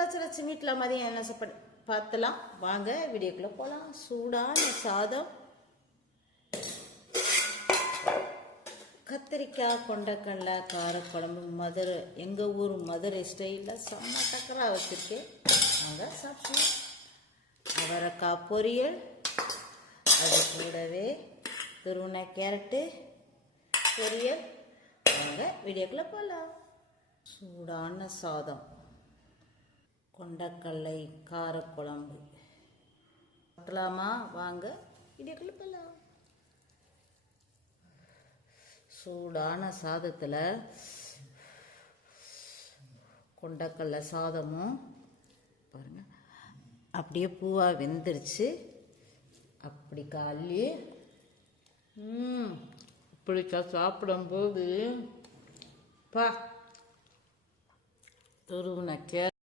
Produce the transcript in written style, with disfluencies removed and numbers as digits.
வச்சு வீட்டில் மதியம் என்ன சாப்பாடு பார்த்துலாம் வாங்க. வீடியோக்குள்ளே போகலாம். சூடான சாதம், கத்திரிக்காய் கொண்டக்கடலை காரக்குழம்பு, மதுரை எங்கள் ஊர் மதுரை ஸ்டைலில் செம்ம டக்கராக வச்சுருக்கேன். வாங்க சாப்பிடலாம். அவரைக்காய் பொரியல், அது கூடவே துருவின கேரட்டு பொரியல். வாங்க வீடியோக்குள்ளே போகலாம். சூடான சாதம், கொண்டக்கடலை காரக்குழம்பு பார்க்கலாமா? வாங்க வீடியோக்குள்ளே போகலாம். சூடான சாதத்தில் கொண்டக்கடலை சாதமும் பாருங்கள் அப்படியே பூவாக வெந்துருச்சு. அப்படி காலி இப்படிக்கா சாப்பிடும்போது துருவின